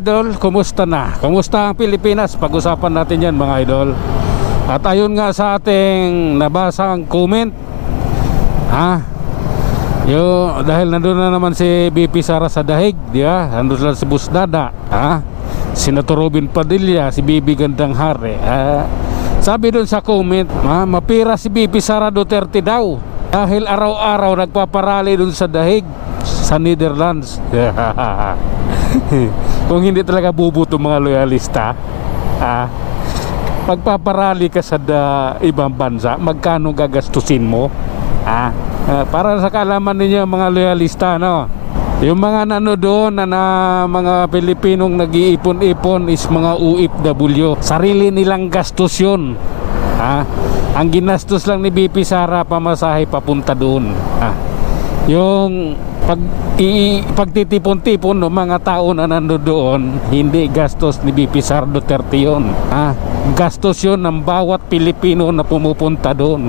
idol, kumusta na? Kumusta ang Pilipinas? Pag-usapan natin yan mga idol. At ayun nga sa ating nabasang comment, dahil nandun na naman si BP Sara sa dahig, di ba? Nandun lang si Busdada, Senator Robin Padilla, si Bibi Gandang Hari. Sabi dun sa comment, mapira si BP Sara Duterte daw dahil araw-araw nagpaparali dun sa dahig sa Netherlands. Kung hindi talaga bubuto mga loyalista, pagpaparali ka sa ibang bansa, magkano gagastusin mo? Para sa kaalaman ninyo mga loyalista, no? Yung mga doon na mga Pilipinong nag-iipon-ipon is mga OFW. Sarili nilang gastos yun. Ang ginastos lang ni BP Sara pamasahe papunta doon. Yung pagtitipon-tipon ng mga tao na nandoon, hindi gastos ni BP Sara Duterte yun. Gastos yun ng bawat Pilipino na pumupunta doon,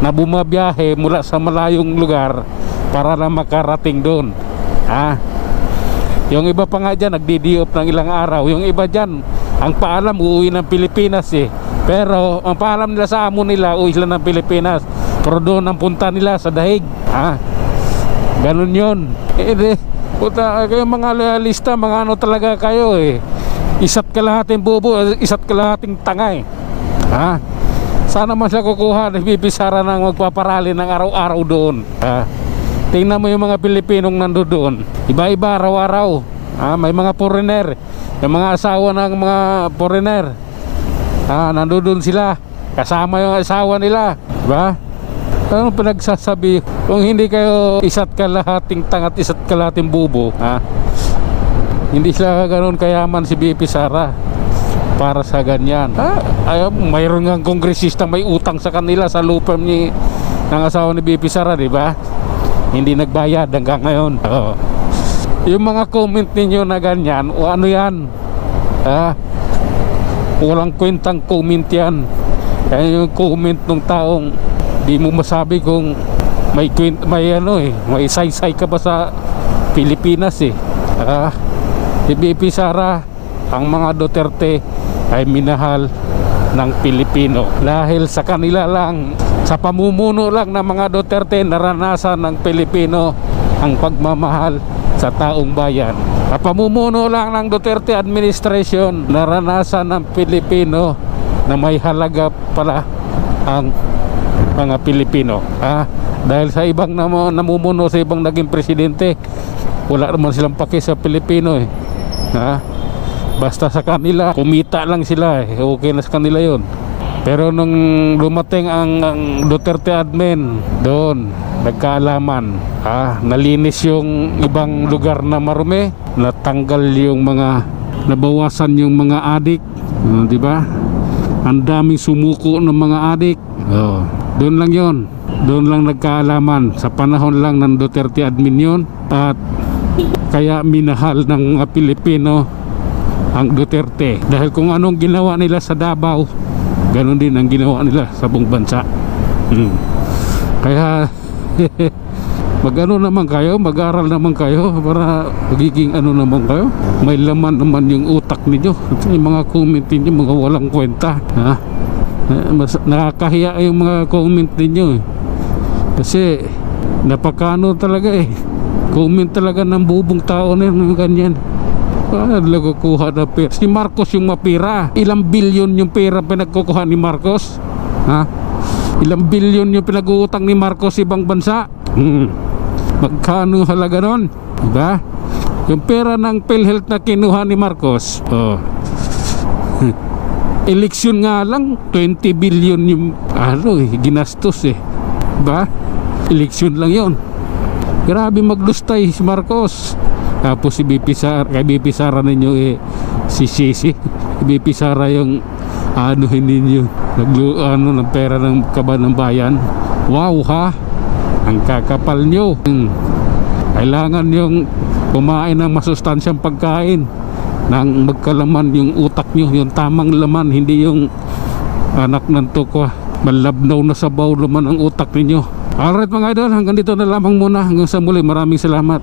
na bumabiyahe mula sa malayong lugar para na makarating doon. Yung iba pa nga dyan nagdi-diop ng ilang araw. Yung iba dyan ang paalam uuwi ng Pilipinas pero ang paalam nila sa amo nila uwi sila ng Pilipinas, pero doon ang punta nila sa dahig. Ganun yun. Puta, kayo mga loyalista, mga ano talaga kayo isa't kalahating bubo, isa't kalahating tanga Sana man siya kukuha ni BP Sara ng magpaparali ng araw-araw doon. Tingnan mo yung mga Pilipinong nandoon. Iba-iba araw-araw. May mga foreigner, yung mga asawa ng mga foreigner. Nandoon sila, kasama yung asawa nila, diba? Anong pinagsasabi? Kung hindi kayo isa't kalahating tangat, isa't kalahating bubo, hindi sila ganoon kayaman si BP Sara para sa ganyan. Mayroon nga kongresista may utang sa kanila sa lupa ng asawa ni BP Sara, diba? Hindi nagbayad hanggang ngayon. Yung mga comment ninyo na ganyan, o ano yan, walang kwentang comment yan. Kaya yung comment ng taong di mo masabi kung may saysay ka ba sa Pilipinas. Si BP Sara, ang mga Duterte ay minahal ng Pilipino dahil sa kanila lang, sa pamumuno lang ng mga Duterte, naranasan ng Pilipino ang pagmamahal sa taong bayan. Sa pamumuno lang ng Duterte administration, naranasan ng Pilipino na may halaga pala ang mga Pilipino. Dahil sa ibang namumuno, sa ibang naging presidente, wala naman silang paki sa Pilipino basta sa kanila, kumita lang sila okay na sa kanila yun. Pero nung lumating ang Duterte admin, doon nagkaalaman. Nalinis yung ibang lugar na marumi, natanggal yung mga, nabawasan yung mga adik, di ba? Ang daming sumuko ng mga adik. Doon lang yon, doon lang nagkaalaman. Sa panahon lang ng Duterte admin yun, at kaya minahal ng mga Pilipino ang Duterte. Dahil kung anong ginawa nila sa Davao, ganon din ang ginawa nila sa buong bansa. Kaya mag-ano naman kayo, mag-aral naman kayo para magiging ano naman kayo, may laman naman yung utak ninyo. Yung mga comment ninyo, mga walang kwenta. Mas nakakahiya yung mga comment ninyo kasi napakano talaga comment talaga ng bubong tao na yung ganyan. Nagkukuha na pera. Si Marcos yung mapira. Ilang bilyon yung pera pinagkukuha ni Marcos? Ilang bilyon yung pinag-uutang ni Marcos ibang bansa? Magkano halaga nun? Diba? Yung pera ng PhilHealth na kinuha ni Marcos, eleksyon nga lang 20 billion yung ginastos diba? Eleksyon lang yon. Grabe maglustay si Marcos. Tapos si BP Sara, kay BP Sara ninyo si BP Sara yung hindi ninyo ng pera ng kaban ng bayan. Wow ang kakapal nyo. Kailangan yung kumain ng masustansyang pagkain nang magkalaman yung utak nyo, yung tamang laman, hindi yung anak ng tukwa, malabnaw na sabaw laman ang utak ninyo. Alright mga idol, hanggang dito na lamang muna. Hanggang sa muli, maraming salamat.